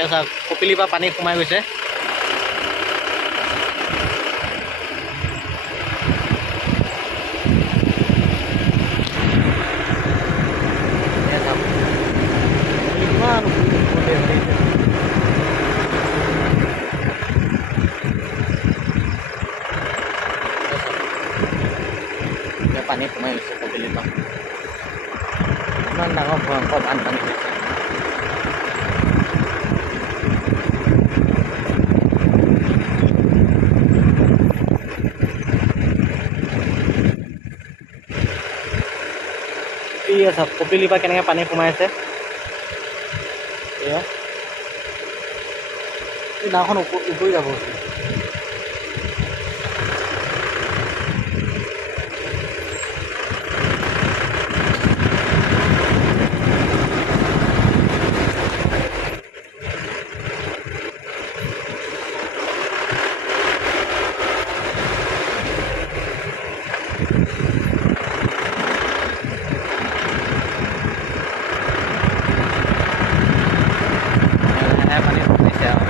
এতিয়া চাওক কপিলিৰ পৰা পানী সোমাই গৈছে। এতিয়া পানী সোমাই গৈছে কপিলিৰ পৰা। ইমান ডাঙৰ ভয়ংকৰ বানপানী হৈছে। চাওক কপিলিৰ পৰা কেনেকৈ পানী সোমাই আছে। এয়া এই নাওখন উতৰি যাব। পানী সোমাইছে আৰু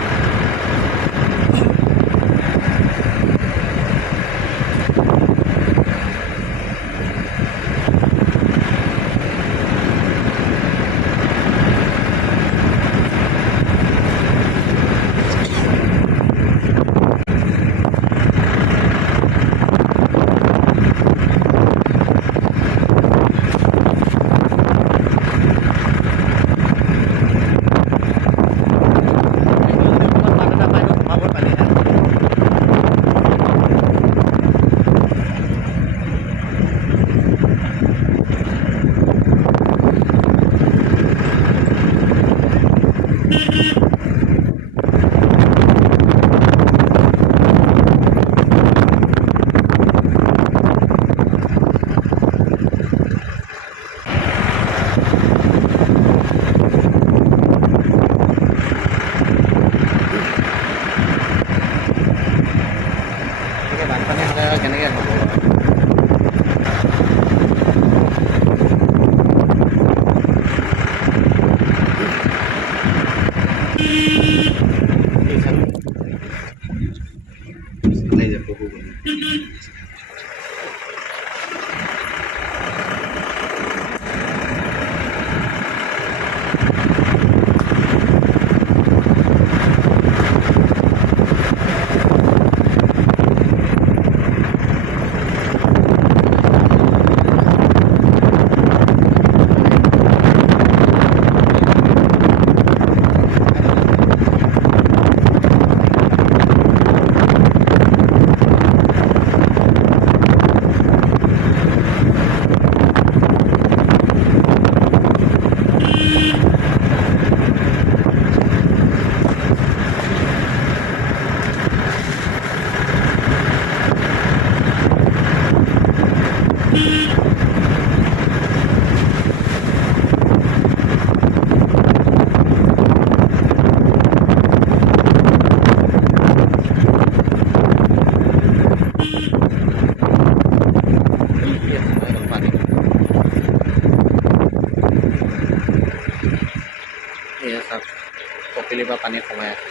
বানপানী হ'লে কেনেকৈ হ'ব বাৰু। এয়া চাওক কপিলিৰ পৰা পানী সোমাই আছে।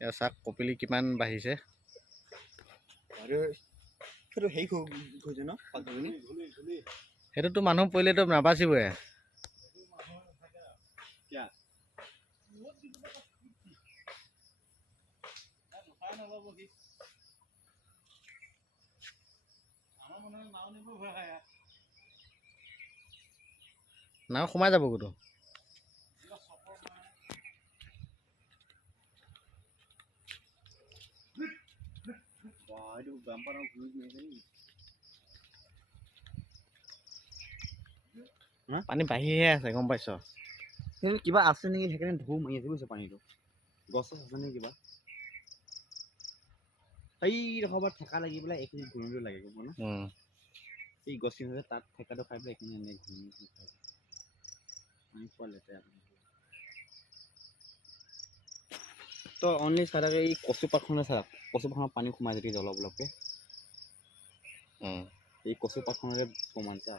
এয়া চাওক কপিলি কিমান বাঢ়িছে। সেইটোতো মানুহ পৰিলেতো নাবাচিবই। নাও সোমাই যাব গোটো। পানী বাঢ়িহে আছে গম পাইছ। কিবা আছে নেকি সেইকাৰণে ঢৌ মাৰি আছে বুজিছে পানীটো। গছ আছে নেকি কিবা এই ৰকমত ঠেকা লাগি পেলাই এইখিনি ঘূৰিব লাগে গম না। এই গছখিনি তাত ঠেকাটো খাই পেলাই এইখিনি এনে ঘূৰি পানী পোৱা লেতেৰা। তো অনলি চাই থাকে এই কচু পাতখনে চা কচু পাতখনত পানী সোমাই যদি অলপ অলপকৈ এই কচু পাতখনৰে প্ৰমাণ চা